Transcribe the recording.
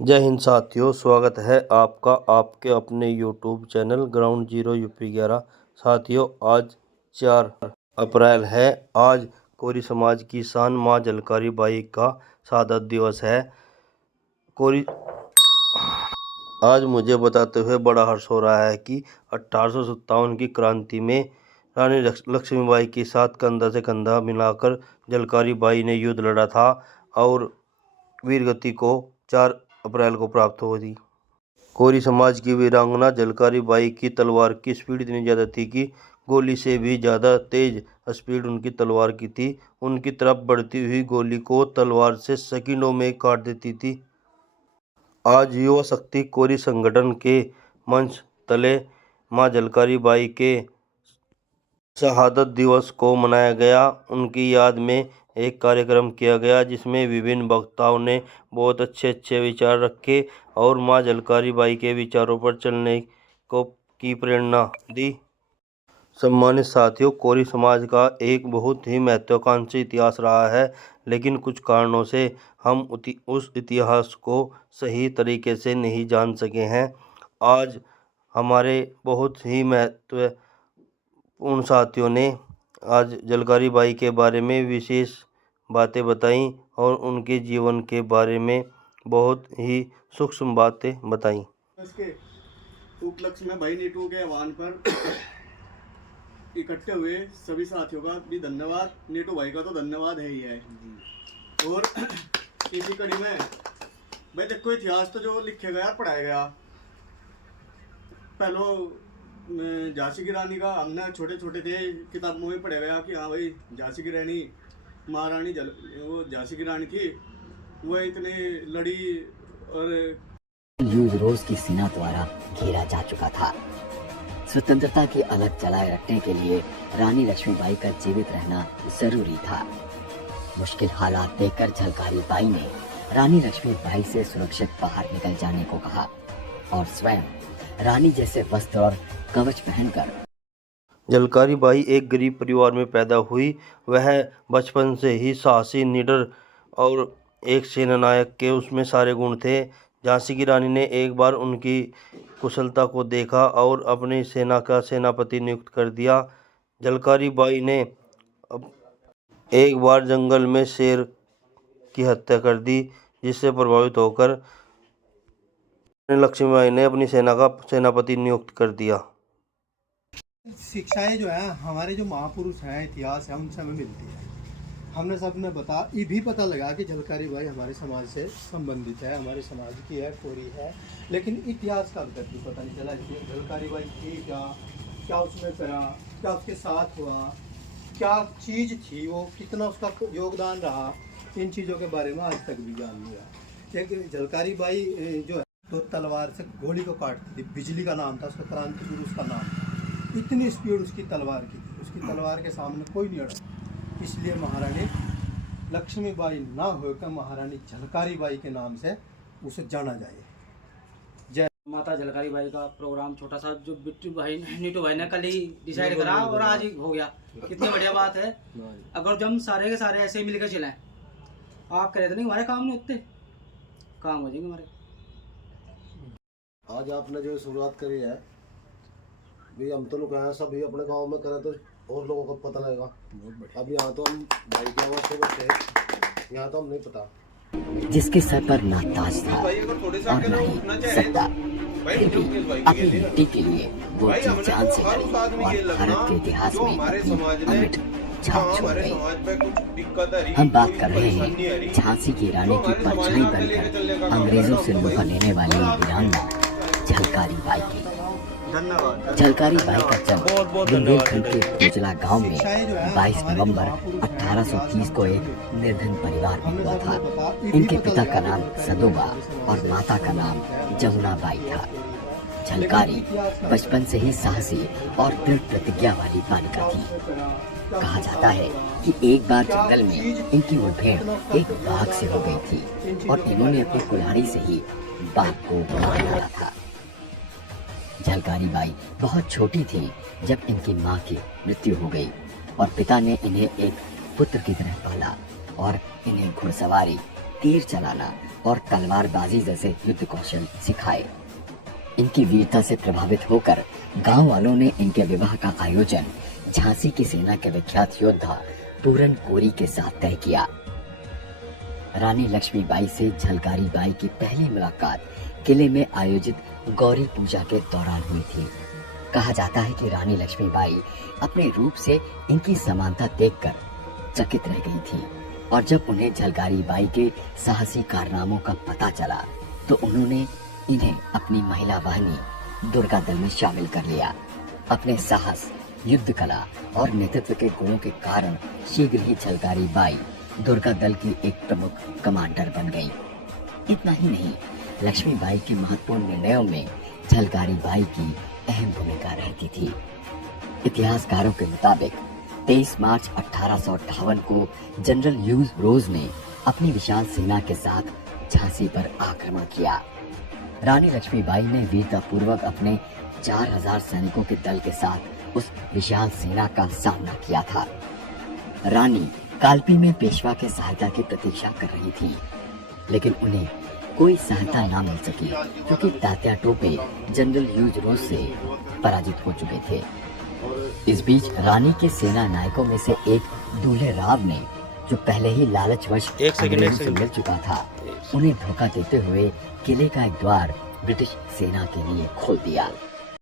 जय हिंद साथियों, स्वागत है आपका आपके अपने YouTube channel ground zero UP 11। साथियों, आज 4 अप्रैल है। आज कोरी समाज की शान माँ झलकारी बाई का शहादत दिवस है। कोरी आज मुझे बताते हुए बड़ा हर्ष हो रहा है कि 1857 की क्रांति में रानी लक्ष्मीबाई के साथ कंधा से कंधा मिलाकर झलकारी बाई ने युद्ध लड़ा था और वीरगति को 4 अप्रैल को प्राप्त हुई। कोरी समाज की वीरांगना झलकारी बाई की तलवार की स्पीड इतनी ज़्यादा थी कि गोली से भी ज़्यादा तेज स्पीड उनकी तलवार की थी। उनकी तरफ बढ़ती हुई गोली को तलवार से सेकंडों में काट देती थी। आज युवा शक्ति कोरी संगठन के मंच तले मां झलकारी बाई के शहादत दिवस को मनाया गया। उनकी याद में एक कार्यक्रम किया गया जिसमें विभिन्न वक्ताओं ने बहुत अच्छे विचार रखे और मां झलकारी बाई के विचारों पर चलने को की प्रेरणा दी। सम्मानित साथियों, कोरी समाज का एक बहुत ही महत्वाकांक्षी इतिहास रहा है, लेकिन कुछ कारणों से हम उस इतिहास को सही तरीके से नहीं जान सके हैं। आज हमारे बहुत ही उन साथियों ने आज झलकारी बाई के बारे में विशेष बातें बताई और उनके जीवन के बारे में बहुत ही सूक्ष्म बातें बताई। इसके उपलक्ष्य में भाई नीटू के आह्वान पर इकट्ठे हुए सभी साथियों का भी धन्यवाद। नीटू भाई का तो धन्यवाद है ही है। और इसी कड़ी में भाई देखो, इतिहास तो जो लिखे गया पढ़ाया गया, पहले झांसी की रानी का हमने छोटे छोटे थे किताब में पढ़ा गया कि हाँ भाई झांसी की रानी महारानी वो झांसी की रानी थी, वो इतनी लड़ी और यूज रोज की सेना द्वारा घेरा जा चुका था। स्वतंत्रता की अलग जलाए रखने के लिए रानी लक्ष्मीबाई का जीवित रहना जरूरी था। मुश्किल हालात देखकर झलकारी बाई ने रानी लक्ष्मीबाई से सुरक्षित बाहर निकल जाने को कहा और स्वयं रानी जैसे वस्त्र और कवच पहनकर। झलकारी बाई एक गरीब परिवार में पैदा हुई। वह बचपन से ही साहसी, निडर और एक सेना नायक के उसमें सारे गुण थे। झांसी की रानी ने एक बार उनकी कुशलता को देखा और अपनी सेना का सेनापति नियुक्त कर दिया। झलकारी बाई ने एक बार जंगल में शेर की हत्या कर दी, जिससे प्रभावित होकर लक्ष्मीबाई ने अपनी सेना का सेनापति नियुक्त कर दिया। शिक्षाएं जो है हमारे जो महापुरुष हैं, इतिहास है, उनसे हमें मिलती है। हमने सबने ये भी पता लगा कि झलकारी बाई हमारे समाज से संबंधित है, हमारे समाज की है, कोरी है, लेकिन इतिहास का अभी तक पता नहीं चला कि झलकारी बाई थी क्या, क्या उसने करा, क्या उसके साथ हुआ, क्या चीज़ थी वो, कितना उसका योगदान रहा, इन चीज़ों के बारे में आज तक भी जान लिया। एक झलकारी बाई जो है तो तलवार से गोली को काटती थी, बिजली का नाम था उसका, क्रांति पुरुष का नाम था। इतनी स्पीड उसकी तलवार की थी, उसकी तलवार के सामने कोई नहीं अड़ा। इसलिए महारानी लक्ष्मीबाई ना होकर महारानी झलकारी बाई के नाम से उसे जाना जाए। जय माता झलकारी बाई का प्रोग्राम छोटा सा जो बिट्टू भाई नीटू भाई ने कल ही डिसाइड करा और आज ही हो गया। कितनी बढ़िया बात है। अगर जब सारे के सारे ऐसे ही मिलकर चलें, आप कह रहे थे नहीं हमारे काम नहीं होते, काम हो जाएंगे हमारे। आज आपने जो शुरुआत करी है भी, हम तो लोग हैं सभी अपने गांव में करें तो और लोगों को पता लगेगा। अब यहाँ तो हम भाई की आवाज से बैठे, यहाँ तो हम नहीं पता। जिसके सर पर ना ताज था और ना ही सत्ता, फिर भी अपनी बेटी के लिए वो जी जान से लड़ी और भारत के इतिहास में अपनी अमिट छाप छोड़ गई। हम बात कर रहे हैं झांसी की रानी की परछाई बनकर अंग्रेजों से लोहा लेने वाली वीरांगना झलकारी बाई की। झलकारी बाई का जन्म बुंदेलखंड के कोजला गांव में 22 नवंबर 1830 को एक निर्धन परिवार में हुआ था। इनके पिता का नाम सदोबा और माता का नाम जमुना बाई था। झलकारी बचपन से ही साहसी और दृढ़ प्रतिज्ञा वाली बालिका थी। कहा जाता है कि एक बार जंगल में इनकी मुठभेड़ एक बाघ से हो गई थी और इन्होंने अपनी कुल्हाड़ी से ही बाघ को मारा था। झलकारी बाई बहुत छोटी थी जब इनकी मां की मृत्यु हो गई और पिता ने इन्हें एक पुत्र की तरह पाला और इन्हें घुड़सवारी, तीर चलाना और तलवारबाजी जैसे युद्ध कौशल सिखाए। इनकी वीरता से प्रभावित होकर गांव वालों ने इनके विवाह का आयोजन झांसी की सेना के विख्यात योद्धा पूरन कोरी के साथ तय किया। रानी लक्ष्मीबाई से झलकारी बाई की पहली मुलाकात किले में आयोजित गौरी पूजा के दौरान हुई थी। कहा जाता है कि रानी लक्ष्मीबाई अपने रूप से इनकी समानता देखकर चकित रह गई थी और जब उन्हें झलकारी बाई के साहसी कारनामों का पता चला तो उन्होंने इन्हें अपनी महिला वाहिनी दुर्गा दल में शामिल कर लिया। अपने साहस, युद्ध कला और नेतृत्व के गुणों के कारण शीघ्र ही झलकारी बाई दुर्गा दल की एक प्रमुख कमांडर बन गई। इतना ही नहीं, लक्ष्मीबाई के महत्वपूर्ण निर्णयों में झलकारी बाई की अहम भूमिका रहती थी। इतिहासकारों के मुताबिक 23 मार्च 1858 को जनरल ह्यूज रोज ने अपनी विशाल सेना के साथ झांसी पर आक्रमण किया। रानी लक्ष्मीबाई ने वीरतापूर्वक अपने 4000 सैनिकों के दल के साथ उस विशाल सेना का सामना किया था। रानी कालपी में पेशवा के सहायता की प्रतीक्षा कर रही थी, लेकिन उन्हें कोई सहायता ना मिल सकी क्योंकि तात्या टोपे जनरल ह्यूज रोज से पराजित हो चुके थे। इस बीच रानी के सेना नायकों में से एक दूल्हे राव ने, जो पहले ही लालचवश अंग्रेजों से मिल चुका था, उन्हें धोखा देते हुए किले का एक द्वार ब्रिटिश सेना के लिए खोल दिया।